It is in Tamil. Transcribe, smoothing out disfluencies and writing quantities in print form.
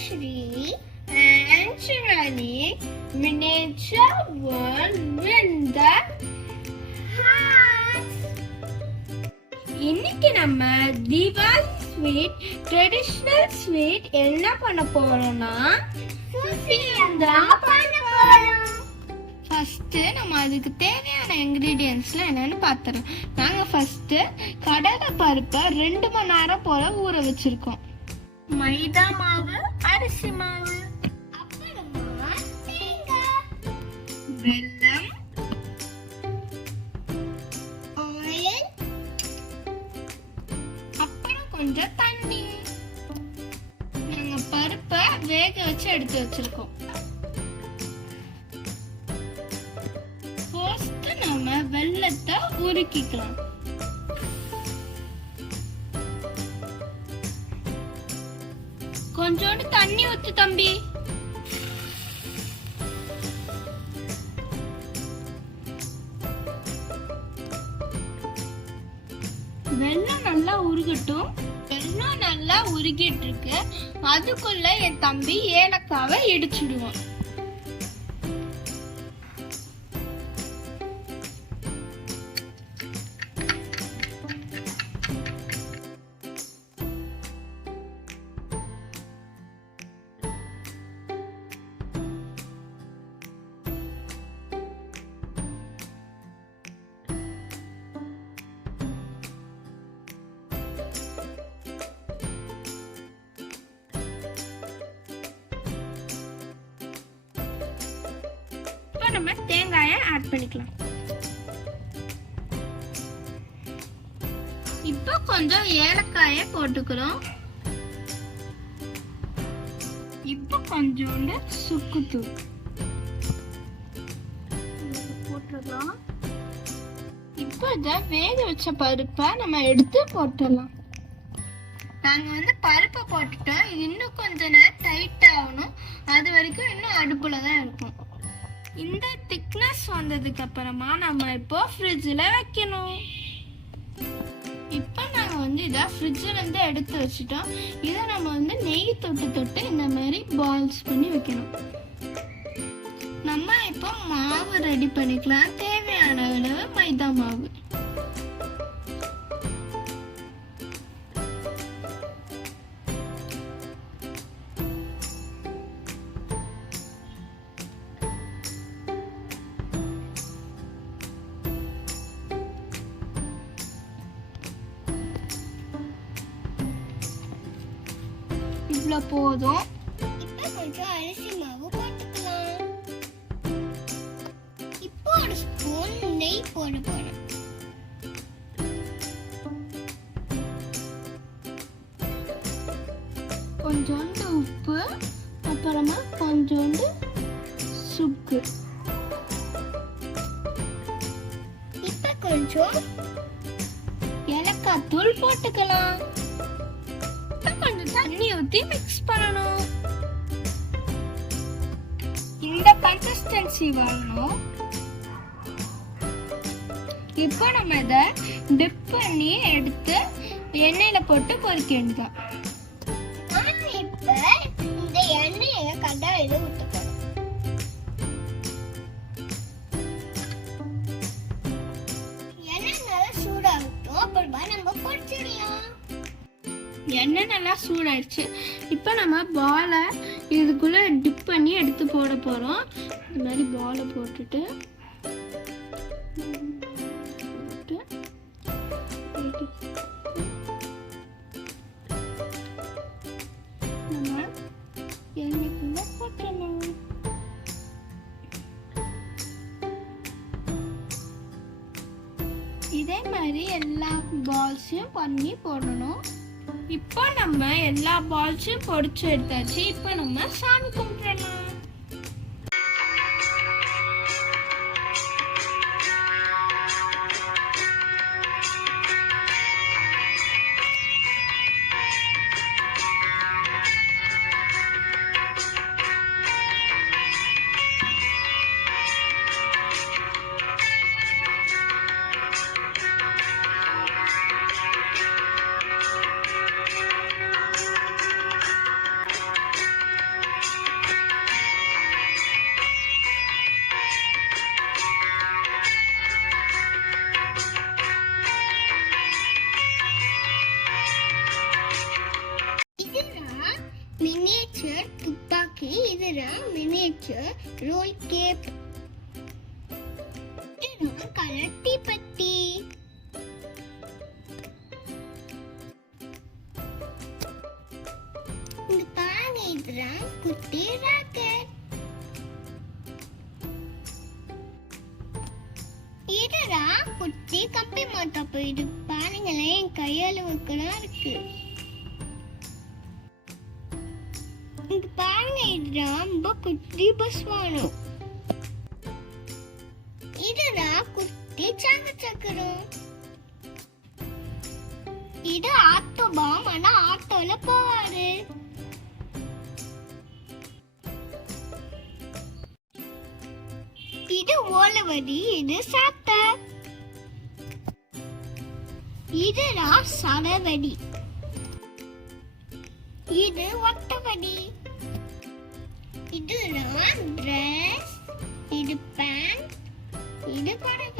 Shri and Shirali miniature world with the hearts. இன்னைக்கு நம்ம தீபாவளி ஸ்வீட் ட்ரெடிஷனல் ஸ்வீட் என்ன பண்ண போறோம்னா சுசியம் தான் பண்ண போறோம். ஃபர்ஸ்ட் நம்ம அதுக்கு தேவையான இன்கிரீடியன்ட்ஸ்லாம் என்னன்னு பார்த்துறோம். நாங்கள் ஃபர்ஸ்ட் கடலை பருப்பை 2 மணி நேரம் போல ஊற வச்சிருக்கோம். மைதா மாவு, அரிசி மாவு, அப்புறமா தேங்காய், வெல்லம், ஆயில், அப்புறம் கொஞ்சம் தண்ணி. நாங்க பருப்பை வேக வச்சு எடுத்து வச்சிருக்கோம். ஃபர்ஸ்ட் நம்ம வெல்லத்தை உருக்கிக்கலாம். கொஞ்சோண்டு தண்ணி ஊத்து தம்பி. வெல்லம் நல்லா உருகட்டும். வெல்லம் நல்லா உருகிட்டு இருக்கு. அதுக்குள்ள என் தம்பி ஏலக்காவை இடிச்சிடுவான். நம்ம தேங்காயை ஆட் பண்ணிக்கலாம். இப்போ கொஞ்சம் ஏலக்காயை போட்டுக்கிறோம். இப்போ கொஞ்சோண்டு சுக்குத்தூள் போட்டுடலாம். இப்போ இதை வேக வச்ச பருப்பை நம்ம எடுத்து போட்டுடலாம். நாங்க பருப்பை போட்டுட்டோம். இது இன்னும் கொஞ்ச நேரம் டைட் ஆகணும். அது வரைக்கும் இன்னும் அடுப்புல தான் இருக்கும். இந்த திக்னஸ் வந்ததுக்கு அப்புறமா நம்ம இப்போ ஃப்ரிட்ஜில் வைக்கணும். இப்போ நாங்கள் இதை ஃப்ரிட்ஜில் இருந்து எடுத்து வச்சுட்டோம். இதை நம்ம நெய் தொட்டு தொட்டு இந்த மாதிரி பால்ஸ் பண்ணி வைக்கணும். நம்ம இப்போ மாவு ரெடி பண்ணிக்கலாம். தேவையான அளவு மைதா மாவு. இவ்வளோ போதும். இப்போ கொஞ்சம் அரிசி மாவு போட்டுக்கலாம். இப்போ ஒரு ஸ்பூன் நெய் போட போறோம். கொஞ்சோண்டு உப்பு, அப்புறமா கொஞ்சோண்டு சுக்கு. இப்போ கொஞ்சம் ஏலக்காய் தூள் போட்டுக்கலாம். கொஞ்சம் தண்ணி ஊத்தி மிக்ஸ் பண்ணணும். இந்த கன்சிஸ்டன்சி வரணும். இப்போ நம்ம இதை டிப் பண்ணி எடுத்து எண்ணெயில போட்டு பொரிக்க வேண்டியதான். இப்போ இந்த எண்ணெயை கடாயில ஊற்றணும். எண்ணெய் நல்லா சூடாகட்டும். அப்புறமா நம்ம பொரிச்சிடலாம். எண்ணெய் நல்லா சூடாயிடுச்சு. இப்போ நம்ம பாலை இதுக்குள்ள டிப் பண்ணி எடுத்து போட போறோம். இந்த மாதிரி பாலை போட்டுட்டு நம்ம எண்ணெய்க்குள்ள போட்டணும். இதே மாதிரி எல்லா பால்ஸையும் பண்ணி போடணும். இப்போ நம்ம எல்லா பால்ஸையும் பொரிச்சு எடுத்தாச்சு. இப்போ நம்ம சாமி கும்பிடலாம். மினியேச்சர் துப்பாக்கி. இதுதான் மினியேச்சர் ரோல் கேப். இதுதான் கலர் தீப்பெட்டி. இந்த பாருங்க, இதுதான் குட்டி ராக்கெட். இதுதான் குட்டி கம்பி மாத்தாப்பு. இது பாருங்களேன், என் கையளவுக்குலாம் இருக்கு. இங்க பாருங்க, இதுதான் ரொம்ப குட்டி பஸ் வானம். இதுதான் குட்டி சக்கரம். இது ஆட்டோ பாம். ஆனா ஆட்டோல போவாரு. இது ஓலவடி. இது சாத்த. இதுதான் சரவடி. இது ஒட்டவடி. இதுதான் டிரஸ். இது பேண்ட். இது படகு.